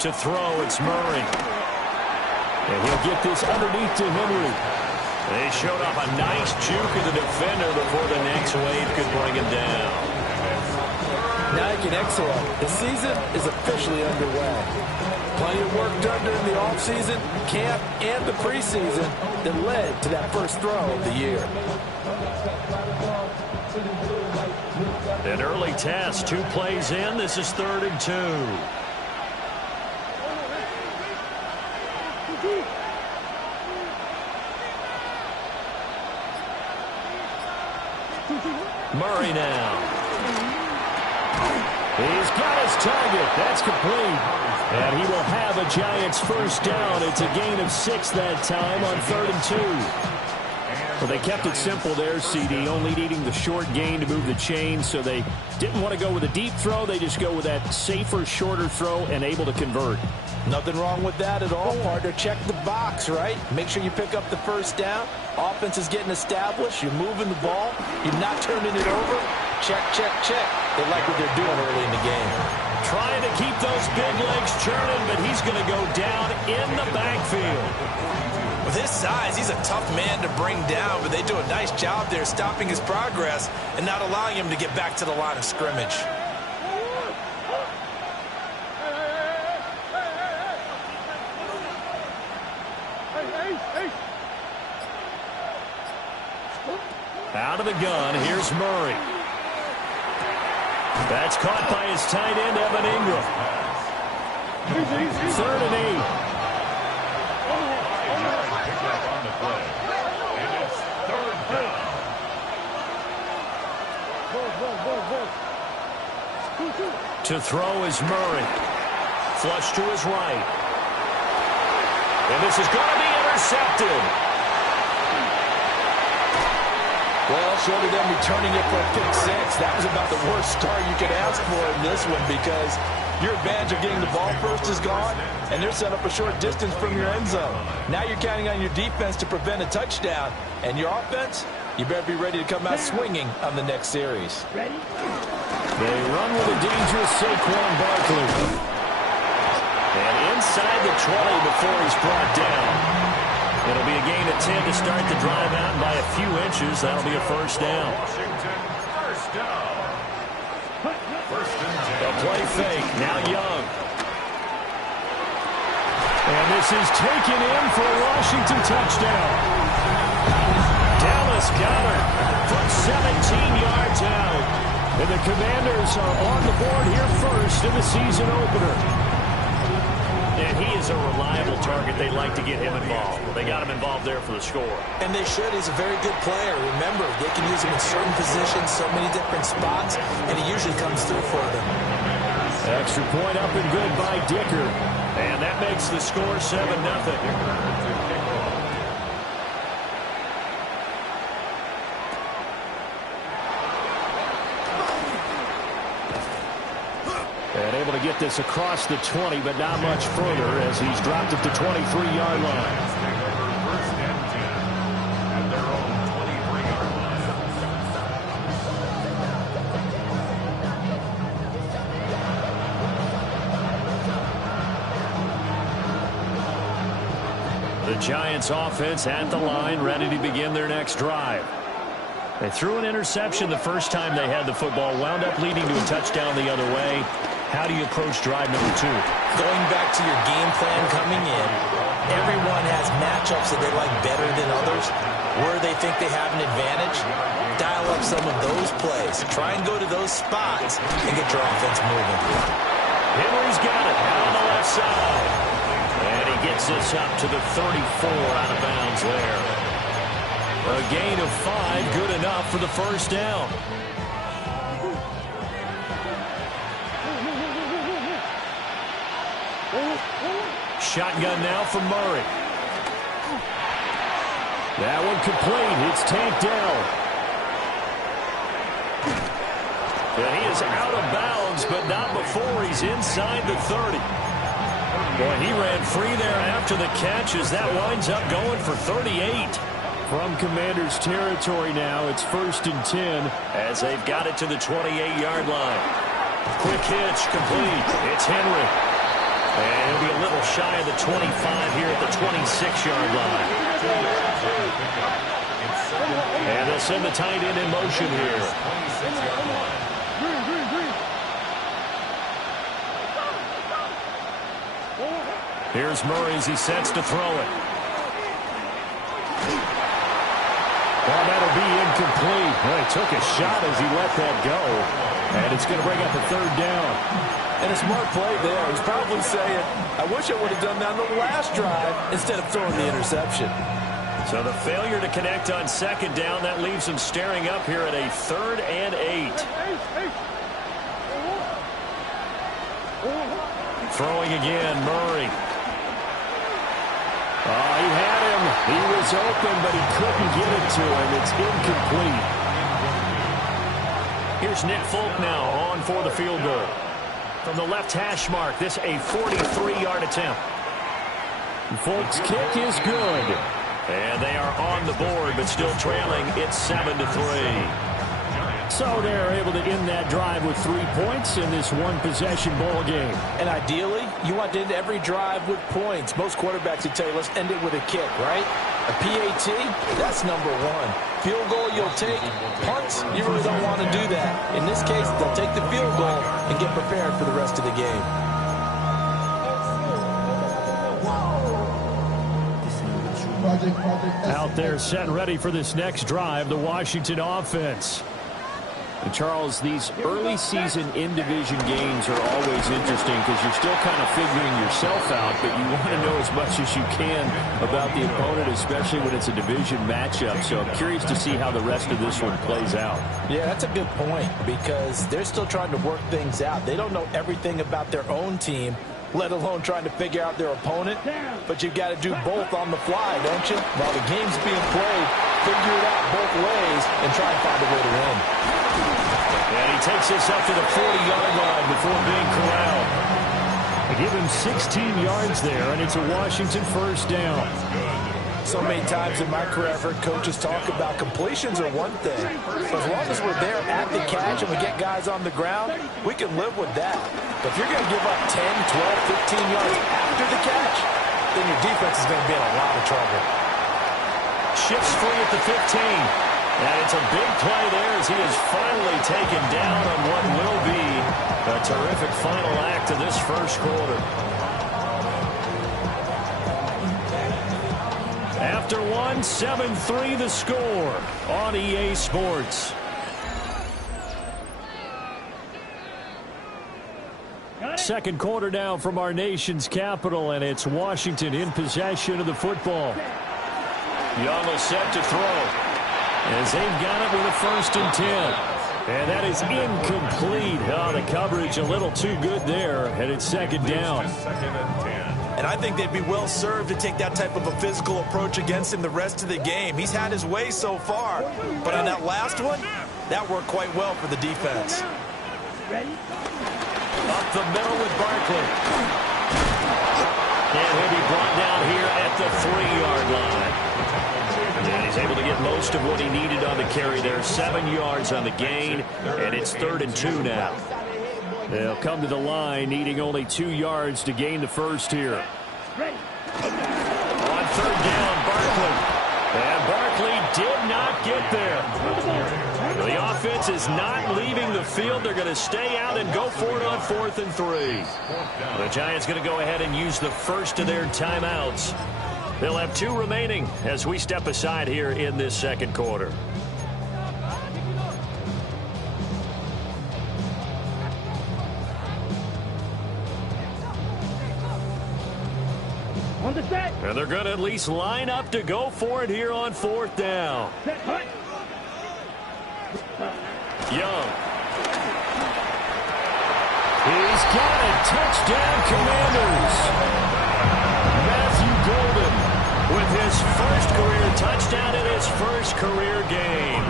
To throw, it's Murray. And he'll get this underneath to Henry. They showed off a nice juke of the defender before the next wave could bring him down. Now you can exhale. The season is officially underway. Plenty of work done during the offseason, camp, and the preseason that led to that first throw of the year. An early test, 2 plays in. This is 3rd and 2. Murray now. He's got his target. That's complete. And he will have a Giants first down. It's a gain of 6 that time on 3rd and 2. Well, they kept it simple there, CD, only needing the short gain to move the chain, so they didn't want to go with a deep throw. They just go with that safer, shorter throw and able to convert. Nothing wrong with that at all, partner. Check the box, right? Make sure you pick up the first down. Offense is getting established. You're moving the ball. You're not turning it over. Check, check, check. They like what they're doing early in the game. Trying to keep those big legs churning, but he's going to go down in the backfield. With his size, he's a tough man to bring down, but they do a nice job there stopping his progress and not allowing him to get back to the line of scrimmage. Out of the gun, here's Murray. That's caught by his tight end, Evan Ingram. 3rd and 8. To throw is Murray. Flush to his right. And this is going to be intercepted. Well, short of them returning it for a pick 6, that was about the worst start you could ask for in this one because your advantage of getting the ball first is gone, and they're set up a short distance from your end zone. Now you're counting on your defense to prevent a touchdown, and your offense, you better be ready to come out swinging on the next series. They run with a dangerous Saquon Barkley. And inside the 20 before he's brought down. It'll be a gain of 10 to start the drive out by a few inches. That'll be a first down. The play fake. Now Young. And this is taken in for a Washington touchdown. Dallas Goedert from 17 yards out. And the Commanders are on the board here first in the season opener. And he is a reliable target. They like to get him involved. They got him involved there for the score. And they should. He's a very good player. Remember, they can use him in certain positions, so many different spots, and he usually comes through for them. Extra point up and good by Dicker. And that makes the score 7-0. And able to get this across the 20, but not much further as he's dropped at the 23-yard line. The Giants offense at the line, ready to begin their next drive. They threw an interception the first time they had the football, wound up leading to a touchdown the other way. How do you approach drive number 2? Going back to your game plan coming in, everyone has matchups that they like better than others. Where they think they have an advantage, dial up some of those plays. Try and go to those spots and get your offense moving. Henry's got it out on the left side. And he gets this up to the 34 out of bounds there. A gain of 5, good enough for the first down. Shotgun now for Murray. That one complete. It's Tank Dell. And he is out of bounds, but not before he's inside the 30. Boy, he ran free there after the catch as that winds up going for 38. From Commanders territory now, it's 1st and 10 as they've got it to the 28-yard line. Quick hitch, complete. It's Henry. And he'll be a little shy of the 25 here at the 26-yard line. And they'll send the tight end in motion here. Here's Murray as he sets to throw it. Well, that'll be incomplete. Well, he took a shot as he let that go. And it's going to bring up a 3rd down. And a smart play there. He's probably saying, I wish I would have done that on the last drive instead of throwing the interception. So the failure to connect on 2nd down, that leaves him staring up here at a 3rd and 8. Throwing again, Murray. Oh, he had him. He was open, but he couldn't get it to him. It's incomplete. Here's Nick Folk now on for the field goal. From the left hash mark, this a 43-yard attempt. Folk's kick is good. And they are on the board, but still trailing. It's 7-3. So they're able to end that drive with 3 points in this one-possession ball game. And ideally, you want to end every drive with points. Most quarterbacks would tell you, let's end it with a kick, right? A PAT, that's number 1. Field goal you'll take. Punts, you really don't want to do that. In this case, they'll take the field goal and get prepared for the rest of the game. Out there set and ready for this next drive, the Washington offense. And Charles, these early season in-division games are always interesting because you're still kind of figuring yourself out, but you want to know as much as you can about the opponent, especially when it's a division matchup. So I'm curious to see how the rest of this one plays out. Yeah, that's a good point because they're still trying to work things out. They don't know everything about their own team, let alone trying to figure out their opponent. But you've got to do both on the fly, don't you? While the game's being played, figure it out both ways and try and find a way to win. And he takes this up to the 40-yard line before being corralled. They give him 16 yards there, and it's a Washington 1st down. So many times in my career, I've heard coaches talk about completions are one thing. But as long as we're there at the catch and we get guys on the ground, we can live with that. But if you're going to give up 10, 12, 15 yards after the catch, then your defense is going to be in a lot of trouble. Shifts free at the 15. And it's a big play there as he is finally taken down on what will be a terrific final act of this 1st quarter. After 7-3 the score on EA Sports. Second quarter now from our nation's capital, and it's Washington in possession of the football. Young will set to throw as they've got it with a 1st and 10. And that is incomplete. Oh, the coverage a little too good there, and it's 2nd down. And I think they'd be well served to take that type of a physical approach against him the rest of the game. He's had his way so far, but on that last one, that worked quite well for the defense. Up the middle with Barkley. And he'll be brought down here at the 3-yard line. And he's able to get most of what he needed on the carry there. 7 yards on the gain, and it's 3rd and 2 now. They'll come to the line, needing only 2 yards to gain the 1st here. On 3rd down, Barkley. And Barkley did not get there. The offense is not leaving the field. They're going to stay out and go for it on 4th and 3. The Giants going to go ahead and use the 1st of their timeouts. They'll have 2 remaining as we step aside here in this 2nd quarter. And they're going to at least line up to go for it here on 4th down. Young. He's got it. Touchdown, Commanders. Matthew Golden with his 1st career touchdown in his 1st career game.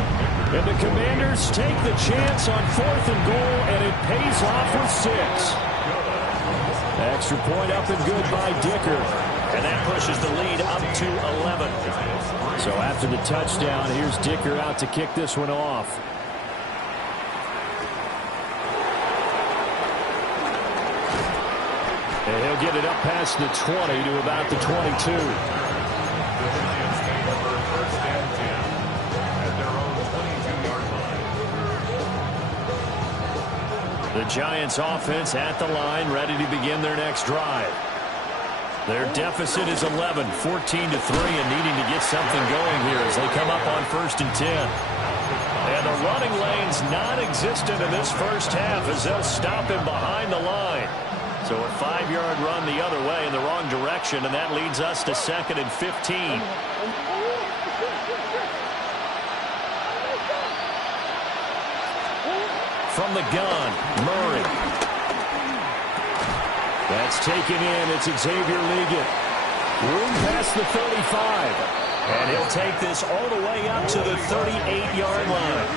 And the Commanders take the chance on 4th and goal, and it pays off with 6. Extra point up and good by Dicker. And that pushes the lead up to 11. So after the touchdown, here's Dicker out to kick this one off. And he'll get it up past the 20 to about the 22. The Giants offense at the line, ready to begin their next drive. Their deficit is 11, 14-3, and needing to get something going here as they come up on 1st and 10. And the running lane's non-existent in this first half as they'll stop him behind the line. So a 5-yard run the other way in the wrong direction, and that leads us to 2nd and 15. From the gun, Murray. That's taken in. It's Xavier Liggett. Room past the 35. And he'll take this all the way up to the 38-yard line.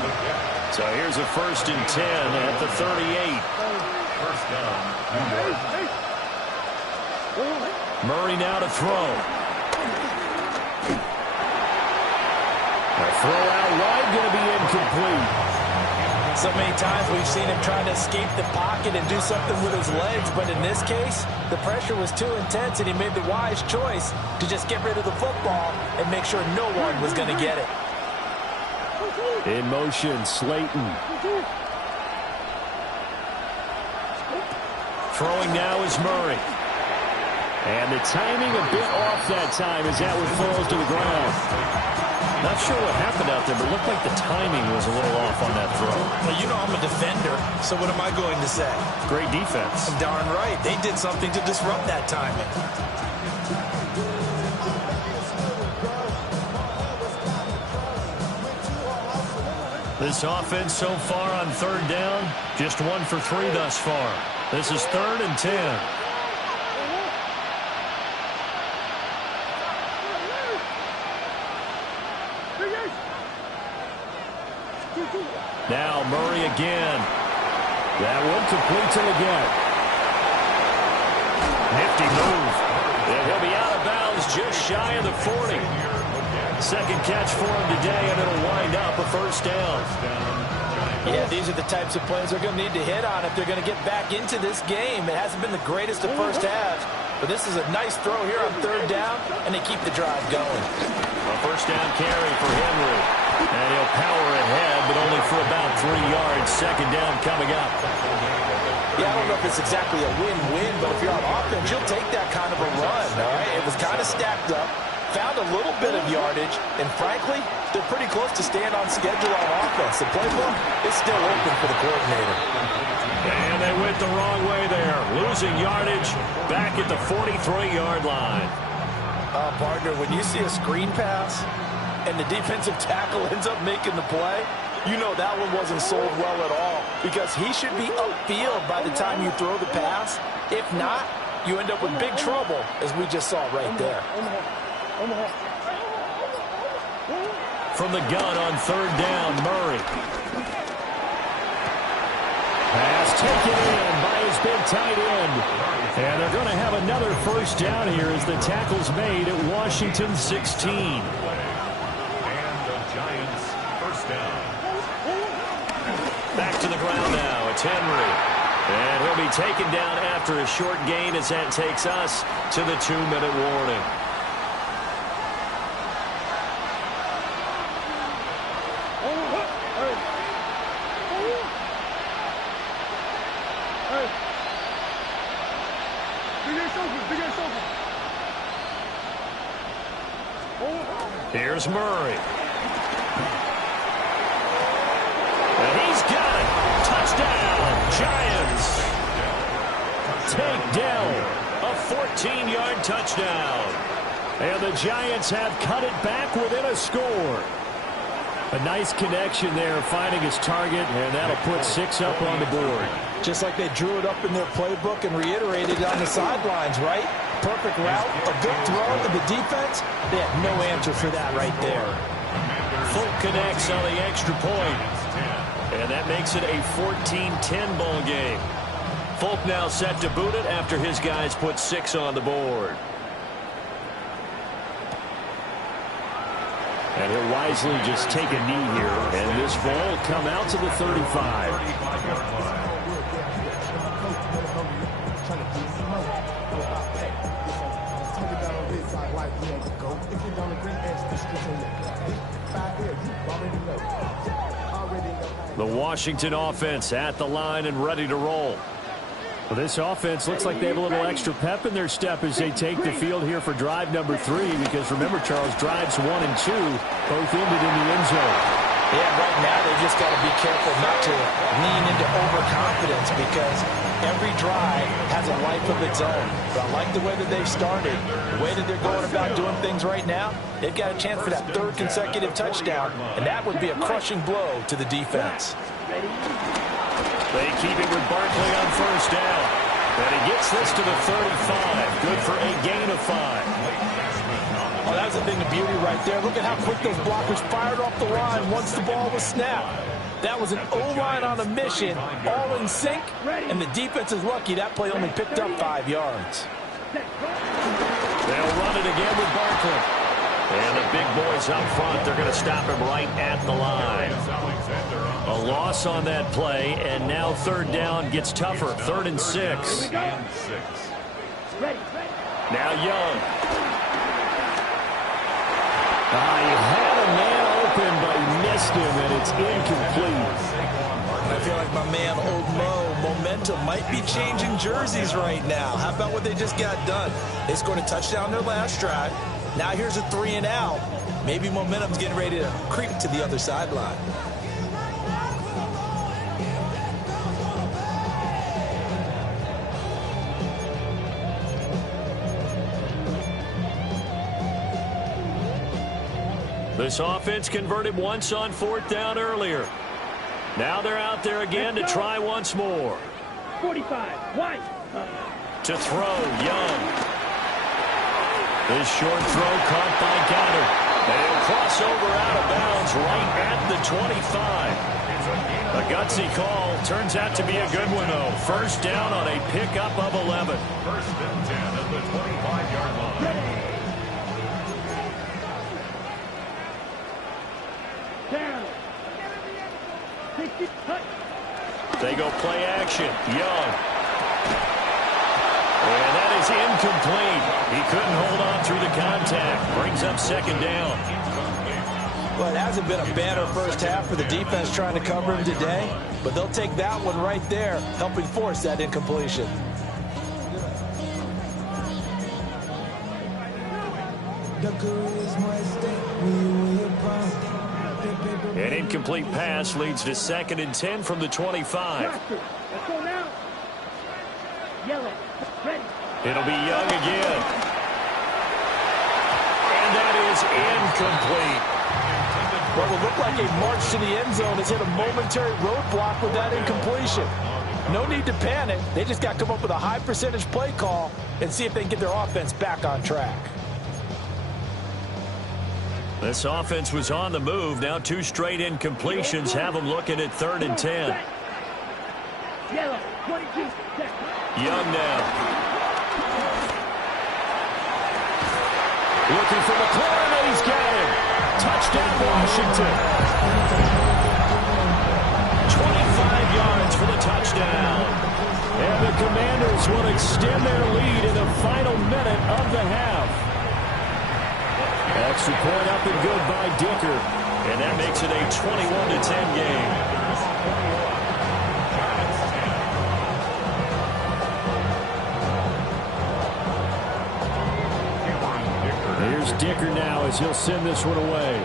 So here's a 1st and 10 at the 38. Murray now to throw. A throw out wide, going to be incomplete. So many times we've seen him trying to escape the pocket and do something with his legs, but in this case, the pressure was too intense and he made the wise choice to just get rid of the football and make sure no one was going to get it. In motion, Slayton. Throwing now is Murray. And the timing a bit off that time as that one falls to the ground. Not sure what happened out there, but it looked like the timing was a little off on that throw. Well, you know I'm a defender, so what am I going to say? Great defense. Darn right. They did something to disrupt that timing. This offense so far on 3rd down, just 1 for 3 thus far. This is 3rd and 10. Now Murray again. That one complete to Liggett. Nifty move. And he'll be out of bounds just shy of the 40. Second catch for him today, and it'll wind up a 1st down. Yeah, these are the types of plays they're going to need to hit on if they're going to get back into this game. It hasn't been the greatest of first halves, but this is a nice throw here on 3rd down, and they keep the drive going. A 1st down carry for Henry. And he'll power ahead, but only for about 3 yards. 2nd down coming up. Yeah, I don't know if it's exactly a win-win, but if you're on offense, you'll take that kind of a run, all right? It was kind of stacked up, found a little bit of yardage, and frankly, they're pretty close to staying on schedule on offense. The playbook is still open for the coordinator. And they went the wrong way there, losing yardage back at the 43-yard line. Partner, when you see a screen pass and the defensive tackle ends up making the play, you know that one wasn't sold well at all, because he should be upfield by the time you throw the pass. If not, you end up with big trouble, as we just saw right there. From the gun on 3rd down, Murray. Pass taken in by his big tight end. And they're going to have another 1st down here as the tackle's made at Washington 16. And the Giants 1st down. Back to the ground now. It's Henry. And he'll be taken down after a short gain as that takes us to the 2-minute warning. Here's Murray. And he's got it. Touchdown, Giants. Tank Dell, a 14-yard touchdown. And the Giants have cut it back within a score. A nice connection there, finding his target, and that'll put 6 up on the board. Just like they drew it up in their playbook and reiterated on the sidelines, right? Perfect route, a good throw to the defense. They had no answer for that right there. Fulk connects on the extra point. And that makes it a 14-10 ball game. Folk now set to boot it after his guys put 6 on the board. And he'll wisely just take a knee here, and this ball will come out to the 35. The Washington offense at the line and ready to roll. Well, this offense looks like they have a little extra pep in their step as they take the field here for drive number 3, because remember, Charles, drives 1 and 2 both ended in the end zone. Yeah, right now they just got to be careful not to lean into overconfidence, because every drive has a life of its own. But I like the way that they've started, the way that they're going about doing things right now. They've got a chance for that 3rd consecutive touchdown, and that would be a crushing blow to the defense. They keep it with Barkley on 1st down. And he gets this to the 35. Good for a gain of 5. Oh, that was a thing of beauty right there. Look at how quick those blockers fired off the line once the ball was snapped. That was an O-line on a mission, all in sync, and the defense is lucky that play only picked up 5 yards. They'll run it again with Barkley. And the big boys up front, they're going to stop him right at the line. A loss on that play, and now 3rd down gets tougher. 3rd and 6. Now Young. He had a man open, but he missed him, and it's incomplete. I feel like my man, Old Mo, momentum might be changing jerseys right now. How about what they just got done? They scored a touchdown their last drive. Now here's a 3 and out. Maybe momentum's getting ready to creep to the other sideline. This offense converted once on 4th down earlier. Now they're out there again to try once more. 45, White. To throw, Young. This short throw caught by Goddard. They'll cross over out of bounds right at the 25. A gutsy call. Turns out to be a good one, though. 1st down on a pickup of 11. 1st and 10 at the 25-yard line. They go play action. Young. And that is incomplete. He couldn't hold on through the contact. Brings up 2nd down. Well, it hasn't been a banner first half for the defense trying to cover him today, but they'll take that one right there, helping force that incompletion. An incomplete pass leads to 2nd and 10 from the 25. Let's go now. Yellow. Ready. It'll be Young again. And that is incomplete. What will look like a march to the end zone has hit a momentary roadblock with that incompletion. No need to panic. They just got to come up with a high percentage play call and see if they can get their offense back on track. This offense was on the move. Now 2 straight incompletions have them looking at 3rd and 10. Yellow. 22. Young now. Looking for McLaurin, and he's got him. Touchdown, Washington. 25 yards for the touchdown. And the Commanders will extend their lead in the final minute of the half. Extra point up and good by Dicker. And that makes it a 21-10 game. Here's Dicker now as he'll send this one away.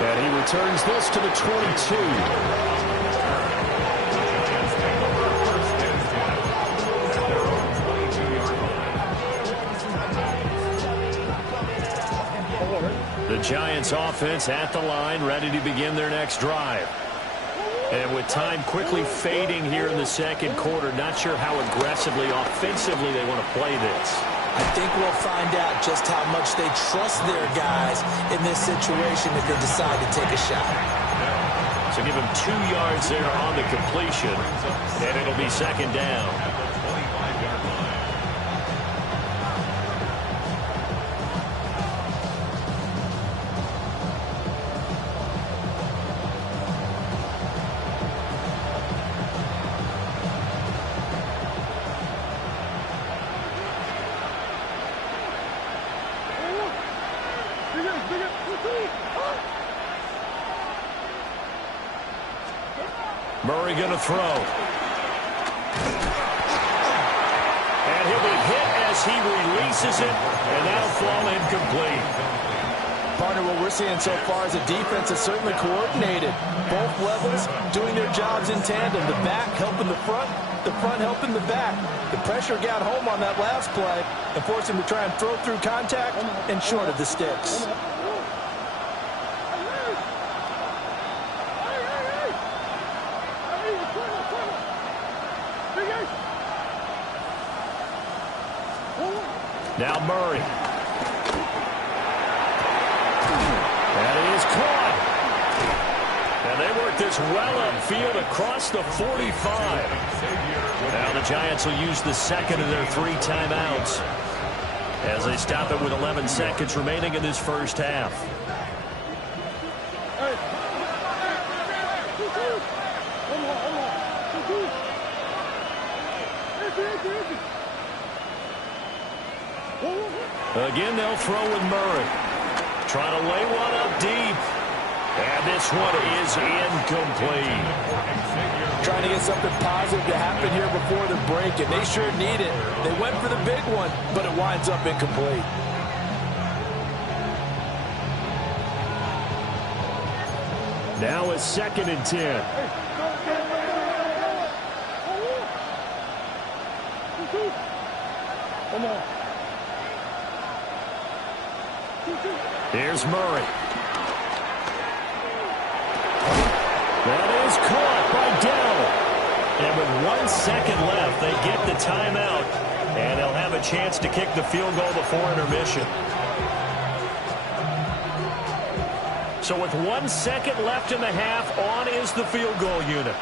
And he returns this to the 22. The Giants offense at the line, ready to begin their next drive. And with time quickly fading here in the 2nd quarter, not sure how aggressively, offensively they want to play this. I think we'll find out just how much they trust their guys in this situation if they decide to take a shot. So give him 2 yards there on the completion, and it'll be second down. Murray going to throw. And he'll be hit as he releases it, and that'll fall incomplete. Partner, what we're seeing so far is a defense that's certainly coordinated. Both levels doing their jobs in tandem. The back helping the front helping the back. The pressure got home on that last play and forced him to try and throw through contact and short of the sticks. Now Murray. And it is caught. And they work this well upfield across the 45. Now the Giants will use the second of their 3 timeouts as they stop it with 11 seconds remaining in this first half. Again, they'll throw with Murray. Trying to lay one up deep. And this one is incomplete. Trying to get something positive to happen here before the break, and they sure need it. They went for the big one, but it winds up incomplete. Now it's 2nd and 10. Here's Murray. That is caught by Dell. And with 1 second left, they get the timeout. And they'll have a chance to kick the field goal before intermission. So with 1 second left in the half, on is the field goal unit.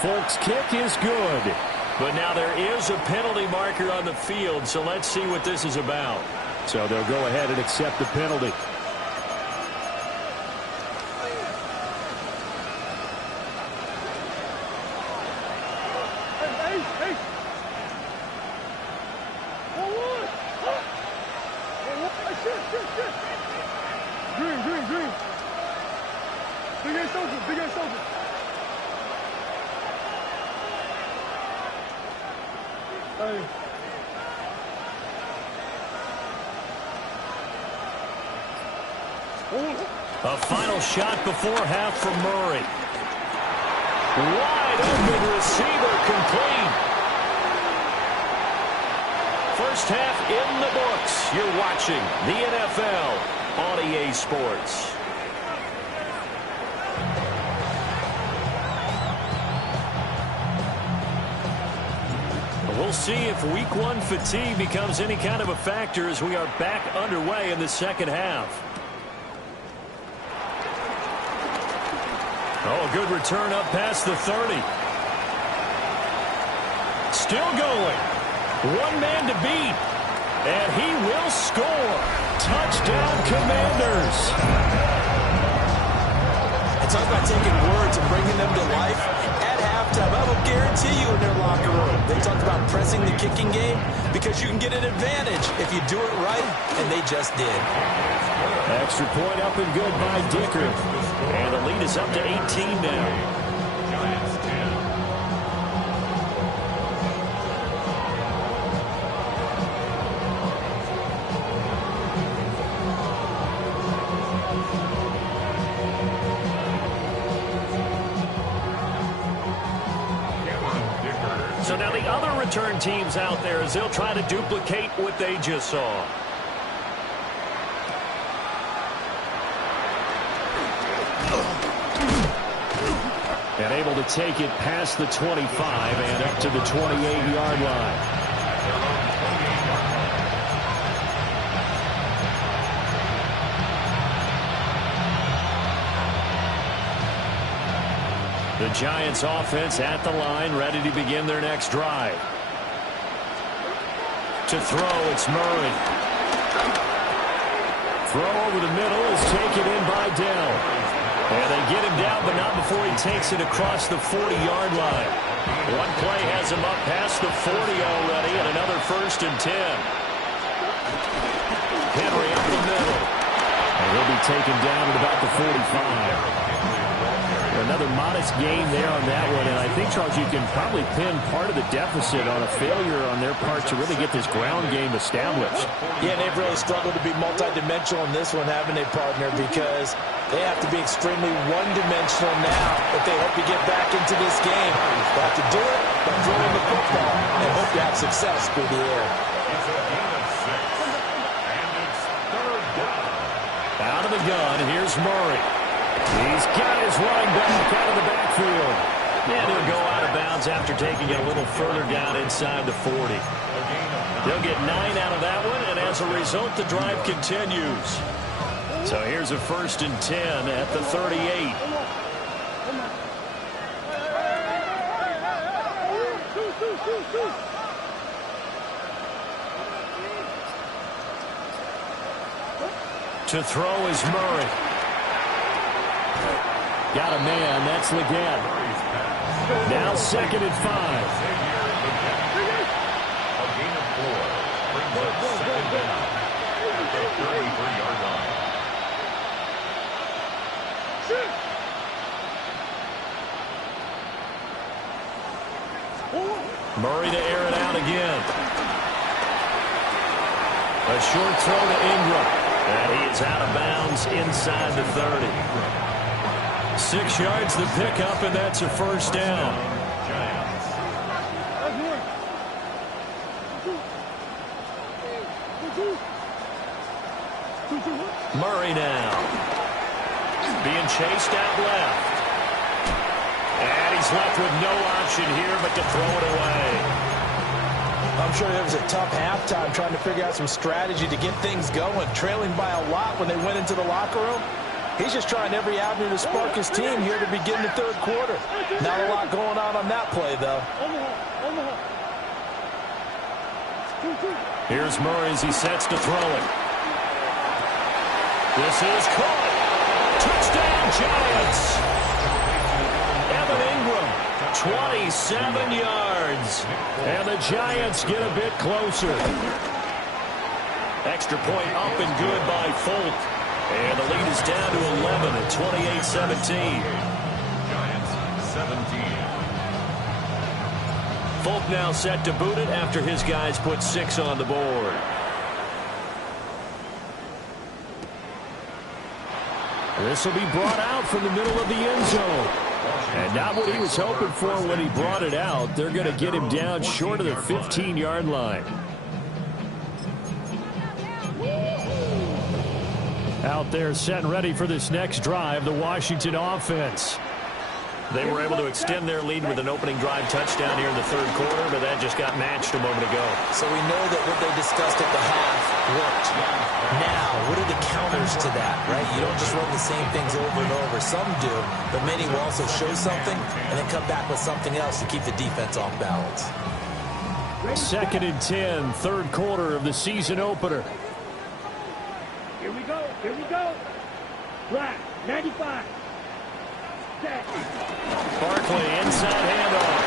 Folks, kick is good. But now there is a penalty marker on the field, so let's see what this is about. So they'll go ahead and accept the penalty. Green. Big ass open. Hey. A final shot before half from Murray. Wide open receiver complete. First half in the books. You're watching the NFL on EA Sports. We'll see if week 1 fatigue becomes any kind of a factor as we are back underway in the second half. Oh, a good return up past the 30. Still going. 1 man to beat. And he will score. Touchdown, Commanders. And talk about taking words and bringing them to life. At halftime, I will guarantee you in their locker room, they talked about pressing the kicking game because you can get an advantage if you do it right, and they just did. Extra point up and good by Dicker. And the lead is up to 18 now. So now the other return teams out there as they'll try to duplicate what they just saw. And able to take it past the 25 and up to the 28-yard line. The Giants offense at the line, ready to begin their next drive. To throw, it's Murray. Throw over the middle is taken in by Dell. And they get him down, but not before he takes it across the 40-yard line. One play has him up past the 40 already, and another 1st and 10. Henry up the middle. And he'll be taken down at about the 45. Another modest gain there on that one, and I think, Charles, you can probably pin part of the deficit on a failure on their part to really get this ground game established. Yeah, they've really struggled to be multidimensional in this one, haven't they, partner, because they have to be extremely one-dimensional now if they hope to get back into this game. They have to do it by throwing the football and hope to have success through the air. Out of the gun, here's Murray. He's got his running back out of the backfield. And he'll go out of bounds after taking it a little further down inside the 40. They'll get 9 out of that one, and as a result, the drive continues. So here's a 1st and 10 at the 38. To throw is Murray. Got a man, that's Legette. Now 2nd and 5. A gain of 4. Brings up 2nd down at the 33-yard line. Murray to air it out again. A short throw to Ingram. And he is out of bounds inside the 30. 6 yards the pickup, and that's a 1st down. Murray now. Being chased out left. And he's left with no option here but to throw it away. I'm sure it was a tough halftime trying to figure out some strategy to get things going, trailing by a lot when they went into the locker room. He's just trying every avenue to spark his team here to begin the 3rd quarter. Not a lot going on that play, though. Here's Murray as he sets to throw it. This is caught. Touchdown, Giants. Evan Ingram, 27 yards. And the Giants get a bit closer. Extra point up and good by Folk. And the lead is down to 11 at 28-17. Giants 17. Folk now set to boot it after his guys put 6 on the board. This will be brought out from the middle of the end zone. And not what he was hoping for when he brought it out. They're going to get him down short of the 15-yard line. Out there set and ready for this next drive, the Washington offense. They were able to extend their lead with an opening drive touchdown here in the 3rd quarter, but that just got matched a moment ago. So we know that what they discussed at the half worked. Now, what are the counters to that, right? You don't just run the same things over and over. Some do, but many will also show something and then come back with something else to keep the defense off balance. 2nd and 10, 3rd quarter of the season opener. Here we go. Here we go. Black, 95. Barkley inside handoff.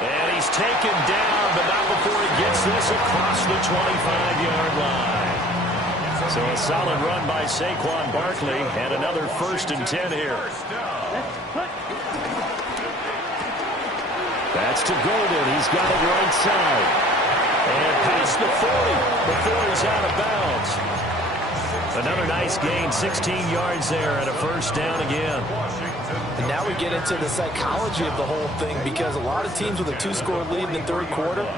And he's taken down, but not before he gets this across the 25-yard line. So a solid run by Saquon Barkley and another 1st and 10 here. That's to Golden. He's got it right side. And past the 40 before he's out of bounds. Another nice gain, 16 yards there and a 1st down again. And now we get into the psychology of the whole thing, because a lot of teams with a 2-score lead in the 3rd quarter,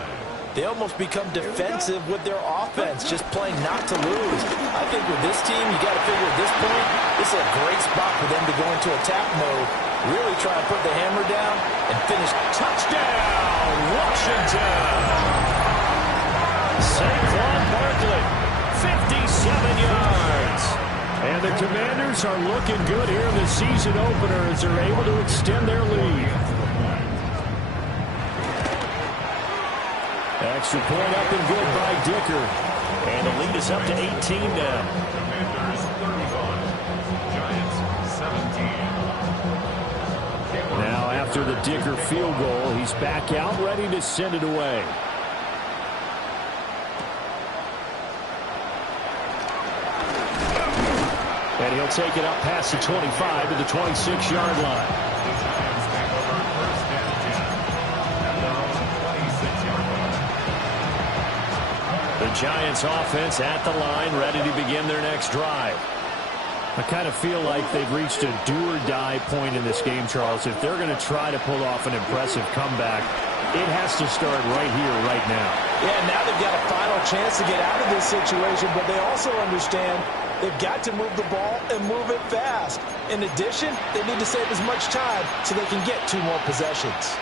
they almost become defensive with their offense, just playing not to lose. I think with this team, you got to figure at this point, this is a great spot for them to go into attack mode, really try to put the hammer down and finish. Touchdown, Washington! Saquon Barkley, 57 yards. And the Commanders are looking good here in the season opener as they're able to extend their lead. Extra point up and good by Dicker. And the lead is up to 18 now. Commanders 31, Giants 17. Now after the Dicker field goal, he's back out ready to send it away. And he'll take it up past the 25 to the 26-yard line. The Giants offense at the line, ready to begin their next drive. I kind of feel like they've reached a do-or-die point in this game, Charles. If they're going to try to pull off an impressive comeback, it has to start right here, right now. Yeah, now they've got a final chance to get out of this situation, but they also understand they've got to move the ball and move it fast. In addition, they need to save as much time so they can get 2 more possessions.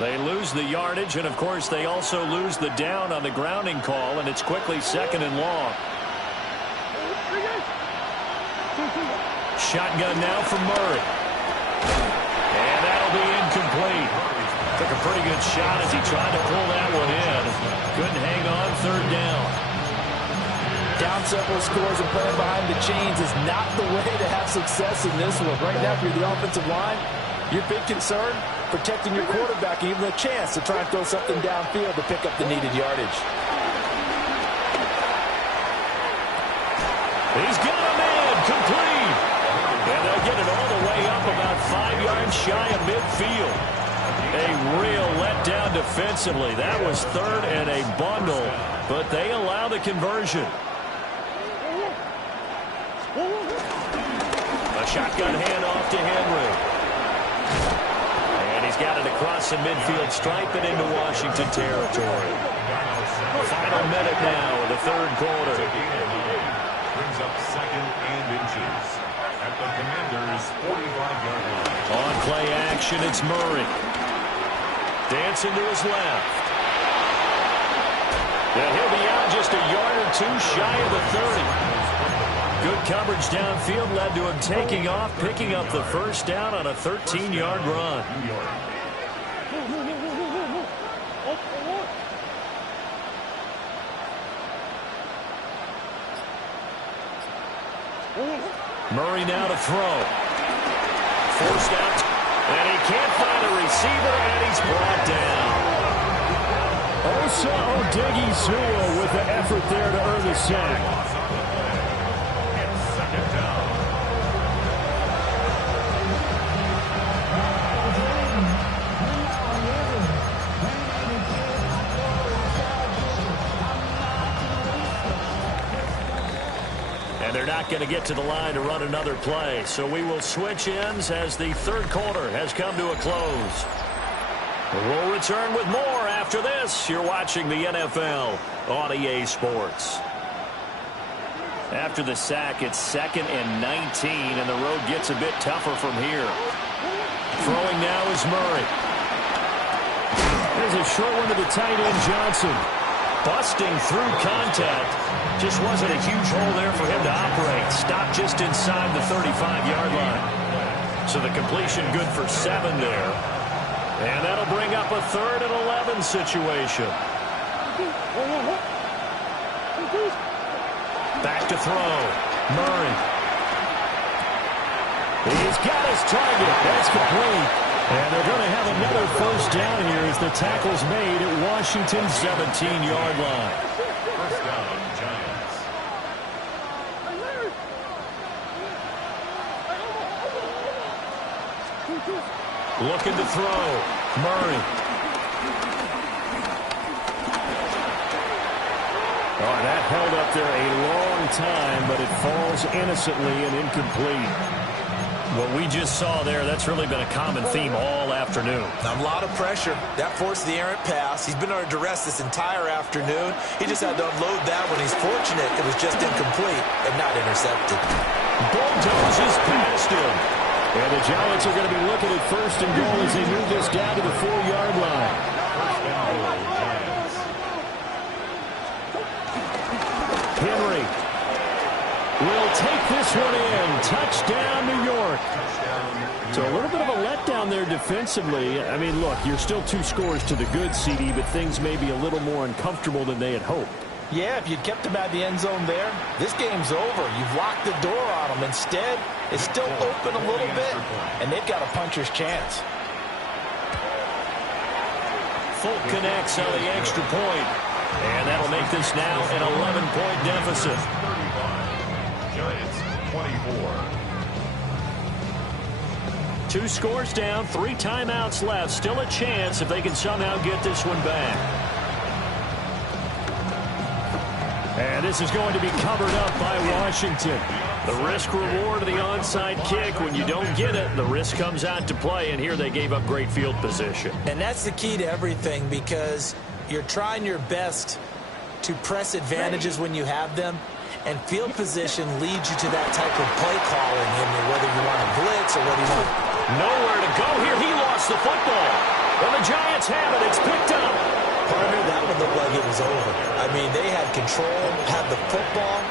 They lose the yardage, and of course they also lose the down on the grounding call, and it's quickly 2nd and long. Shotgun now for Murray. And that'll be incomplete. Took a pretty good shot as he tried to pull that one in. Couldn't hang on, 3rd down. Down several scores and playing behind the chains is not the way to have success in this one. Right now, if you're the offensive line, your big concern, protecting your quarterback and even a chance to try and throw something downfield to pick up the needed yardage. He's got a man complete. And they'll get it all the way up about 5 yards shy of midfield. A real letdown defensively. That was 3rd and a bundle, but they allow the conversion. A shotgun handoff to Henry. And he's got it across the midfield stripe and into Washington territory. Final minute now of the 3rd quarter. Brings up 2nd and inches at the Commanders' 45-yard line. On play action, it's Murray. Dancing to his left. Yeah, he'll be out just a yard or 2 shy of the 30. Good coverage downfield led to him taking off, picking up the 1st down on a 13-yard run. Murray now to throw. Forced out, and he can't find a receiver, and he's brought down. Osa Odighizuwa with the effort there to earn the sack. They're not going to get to the line to run another play, so we will switch ends as the 3rd quarter has come to a close. We'll return with more after this. You're watching the NFL on EA Sports. After the sack, it's 2nd and 19, and the road gets a bit tougher from here. Throwing now is Murray. There's a short one to the tight end, Johnson. Busting through contact. Just wasn't a huge hole there for him to operate. Stopped just inside the 35-yard line. So the completion good for 7 there. And that'll bring up a 3rd and 11 situation. Back to throw. Murray. He's got his target. That's complete. And they're going to have another 1st down here as the tackle's made at Washington's 17-yard line. 1st down, Giants. Looking to throw. Murray. Oh, that held up there a long time, but it falls innocently and incomplete. What we just saw there, that's really been a common theme all afternoon. A lot of pressure. That forced the errant pass. He's been under duress this entire afternoon. He just had to unload that one. He's fortunate it was just incomplete and not intercepted. Bulldozes past him. And the Giants are going to be looking at 1st and goal as they move this down to the 4-yard line. 1st and goal, Giants. Henry will take this one in. Touchdown, New York. So a little bit of a letdown there defensively. I mean, look, you're still 2 scores to the good, CD, but things may be a little more uncomfortable than they had hoped. Yeah, if you'd kept them at the end zone there, this game's over. You've locked the door on them. Instead, it's still open a little bit, and they've got a puncher's chance. Folk connects on the extra point, and that'll make this now an 11-point deficit. 35. Giants 24. 2 scores down, 3 timeouts left. Still a chance if they can somehow get this one back. And this is going to be covered up by Washington. The risk-reward of the onside kick. When you don't get it, the risk comes out to play, and here they gave up great field position. And that's the key to everything, because you're trying your best to press advantages when you have them, and field position leads you to that type of play calling, whether you want to blitz or whether you want nowhere to go here. He lost the football. Well, the Giants have it. It's picked up. Partner, that would look like it was over. I mean, they had control, had the football,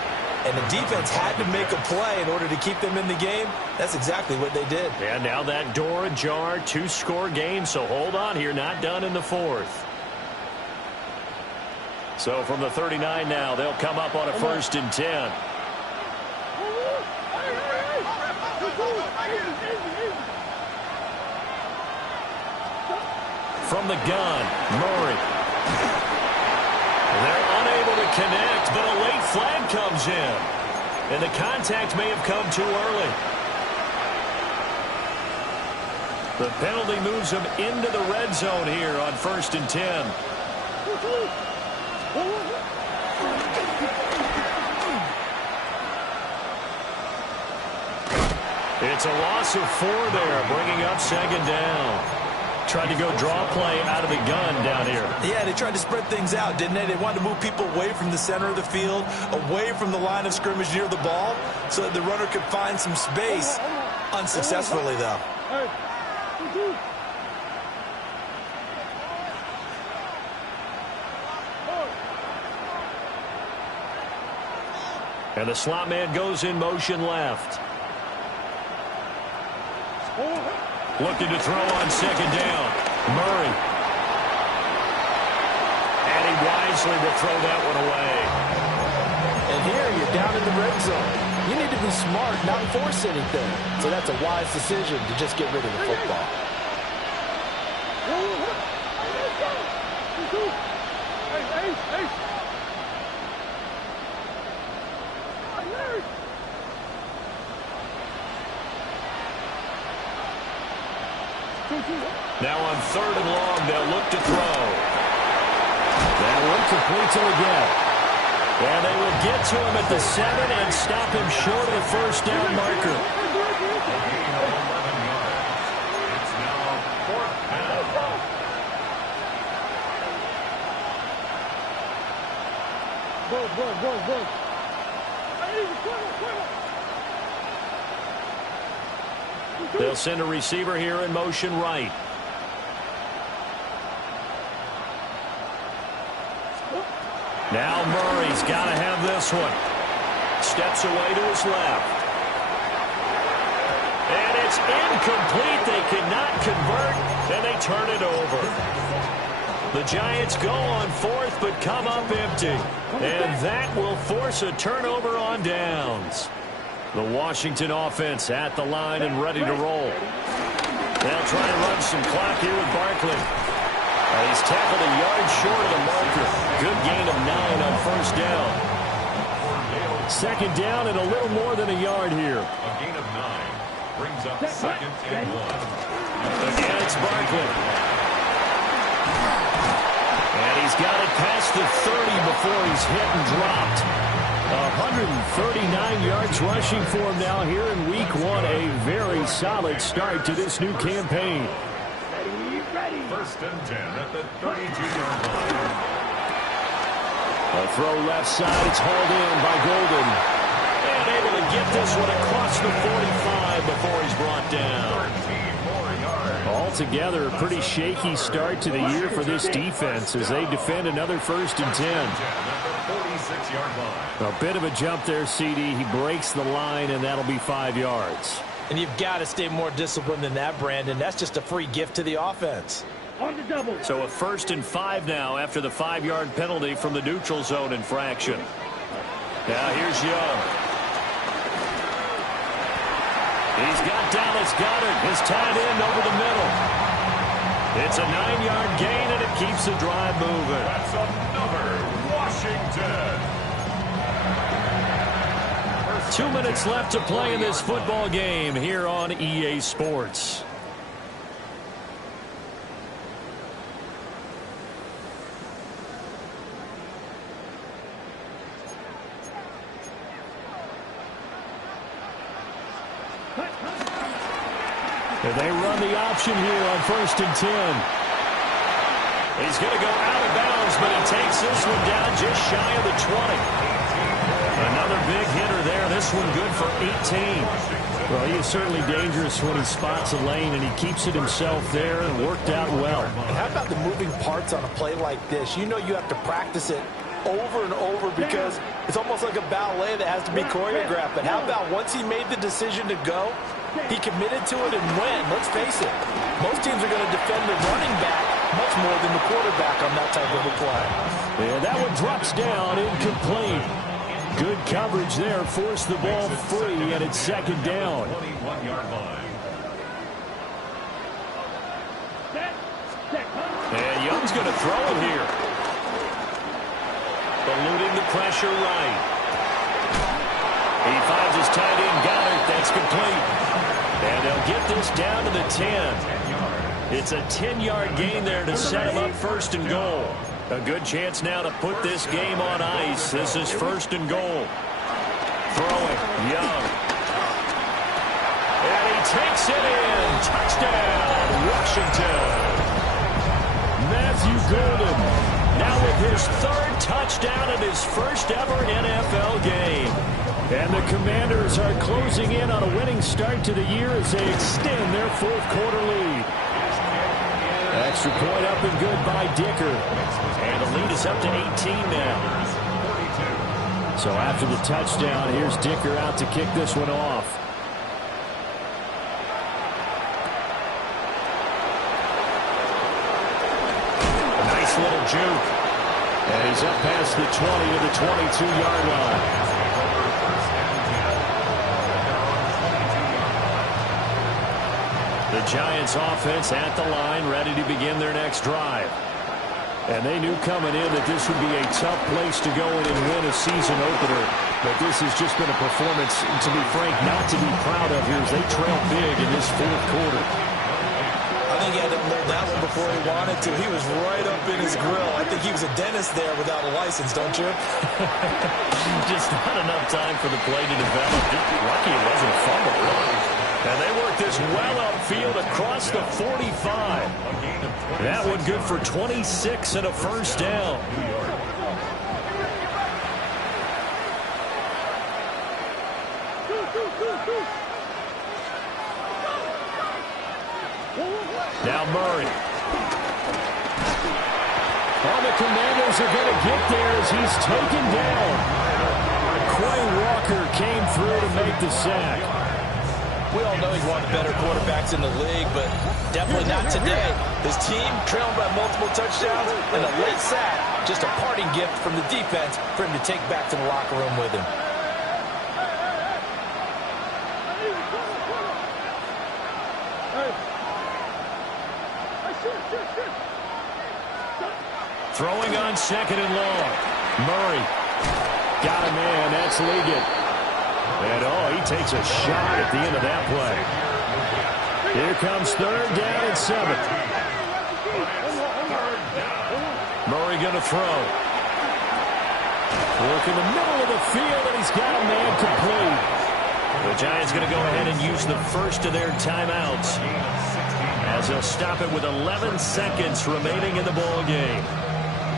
and the defense had to make a play in order to keep them in the game. That's exactly what they did. And now that door ajar, 2-score game, so hold on here. Not done in the 4th. So from the 39 now, they'll come up on a 1st and 10. From the gun, Murray. They're unable to connect, but a late flag comes in. And the contact may have come too early. The penalty moves them into the red zone here on 1st and 10. It's a loss of 4 there, bringing up 2nd down. Tried to go draw play out of the gun down here. Yeah, they tried to spread things out, didn't they? They wanted to move people away from the center of the field, away from the line of scrimmage near the ball, so that the runner could find some space. Unsuccessfully, though. And the slot man goes in motion left. Looking to throw on 2nd down. Murray. And he wisely will throw that one away. And here you're down in the red zone. You need to be smart, not force anything. So that's a wise decision to just get rid of the football. Now on 3rd and long, they'll look to throw. That one complete to again. And they will get to him at the 7 and stop him short of the 1st down marker. It's now 4th down. They'll send a receiver here in motion right. Now Murray's got to have this one. Steps away to his left. And it's incomplete. They cannot convert, and they turn it over. The Giants go on 4th, but come up empty. And that will force a turnover on downs. The Washington offense at the line and ready to roll. They'll try and run some clock here with Barkley. He's tackled a yard short of the marker. Good gain of 9 on 1st down. 2nd down and a little more than a yard here. A gain of 9 brings up 2nd and 1. Again, it's Barkley. And he's got it past the 30 before he's hit and dropped. 139 yards rushing for him now here in week 1. A very solid start to this new campaign. 1st and 10 at the 32-yard line. A throw left side. It's hauled in by Golden. And able to get this one across the 45 before he's brought down. 13 more yards. All altogether, a pretty shaky start to the year for this defense as they defend another 1st and 10. A bit of a jump there, CD. He breaks the line, and that'll be 5 yards. And you've got to stay more disciplined than that, Brandon. That's just a free gift to the offense. On the double. So a 1st and 5 now after the 5-yard penalty from the neutral zone infraction. Now here's Young. He's got Dallas Goedert. His tight end over the middle. It's a 9-yard gain, and it keeps the drive moving. That's another Washington. 2 minutes left to play in this football game here on EA Sports. And they run the option here on 1st and 10. He's going to go out of bounds, but he takes this one down just shy of the 20. Another big hitter there. This one good for 18. Well, he is certainly dangerous when he spots a lane, and he keeps it himself there and worked out well. And how about the moving parts on a play like this? You know you have to practice it over and over because it's almost like a ballet that has to be choreographed. But how about once he made the decision to go, he committed to it and went. Let's face it, most teams are going to defend the running back much more than the quarterback on that type of a play. And that one drops down, incomplete. Good coverage there, forced the ball free, and it's 2nd down. 21-yard line. And Young's going to throw it here. Eluding the pressure right. He finds his tight end, Goedert. That's complete. And they'll get this down to the 10. It's a 10-yard gain there to set him up 1st and goal. A good chance now to put this game on ice. This is 1st and goal. Throwing, Young. And he takes it in. Touchdown, Washington. Matthew Golden now with his 3rd touchdown in his 1st ever NFL game. And the Commanders are closing in on a winning start to the year as they extend their 4th quarter lead. Extra point up and good by Dicker. And the lead is up to 18 now. So after the touchdown, here's Dicker out to kick this one off. A nice little juke. And he's up past the 20 to the 22-yard line. The Giants offense at the line, ready to begin their next drive. And they knew coming in that this would be a tough place to go in and win a season opener. But this has just been a performance, to be frank, not to be proud of here as they trail big in this 4th quarter. I think he had to mold that one before he wanted to. He was right up in his grill. I think he was a dentist there without a license, don't you? Just not enough time for the play to develop. Just lucky it wasn't fumbled. And they work this well upfield across the 45. That one good for 26 and a 1st down. Now Murray. All the Commanders are going to get there as he's taken down. Quay Walker came through to make the sack. We all know he's one of the better quarterbacks in the league, but definitely not today. His team trailing by multiple touchdowns and a late sack. Just a parting gift from the defense for him to take back to the locker room with him. Throwing on 2nd and long. Murray. Got a man. That's Liggett. And, he takes a shot at the end of that play. Here comes 3rd down and 7. Murray going to throw. Work in the middle of the field, and he's got a man complete. The Giants going to go ahead and use the first of their timeouts as they'll stop it with 11 seconds remaining in the ball game.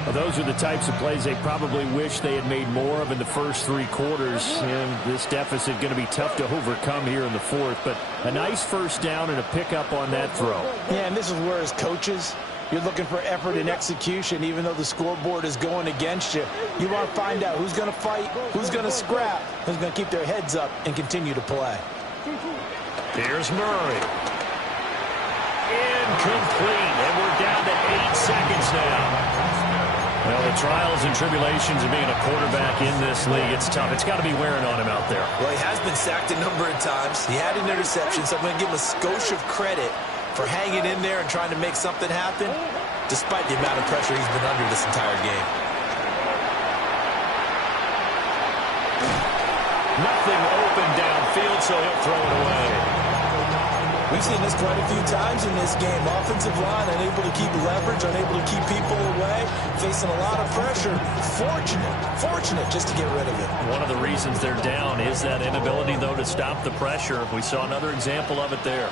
Well, those are the types of plays they probably wish they had made more of in the first 3 quarters. And this deficit going to be tough to overcome here in the fourth. But a nice first down and a pickup on that throw. Yeah, and this is where as coaches, you're looking for effort and execution, even though the scoreboard is going against you. You want to find out who's going to fight, who's going to scrap, who's going to keep their heads up and continue to play. Here's Murray. Incomplete. And we're down to 8 seconds now. Well, the trials and tribulations of being a quarterback in this league, it's tough. It's got to be wearing on him out there. Well, he has been sacked a number of times. He had an interception, so I'm going to give him a skosh of credit for hanging in there and trying to make something happen, despite the amount of pressure he's been under this entire game. Nothing open downfield, so he'll throw it away. We've seen this quite a few times in this game. Offensive line unable to keep leverage, unable to keep people away, facing a lot of pressure. Fortunate just to get rid of it. One of the reasons they're down is that inability, though, to stop the pressure. We saw another example of it there.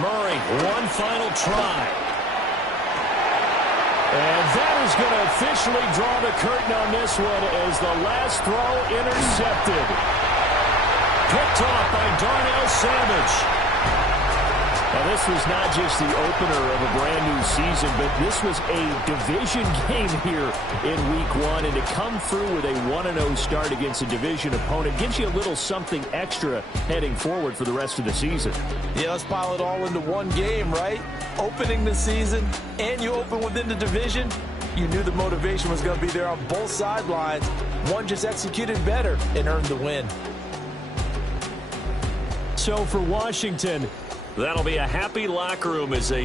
Murray, one final try. And that is going to officially draw the curtain on this one as the last throw intercepted. Picked off by Darnell Savage. Now, this was not just the opener of a brand-new season, but this was a division game here in Week 1. And to come through with a 1-0 start against a division opponent gives you a little something extra heading forward for the rest of the season. Yeah, let's pile it all into one game, right? Opening the season, and you open within the division. You knew the motivation was going to be there on both sidelines. One just executed better and earned the win. So for Washington, that'll be a happy locker room as they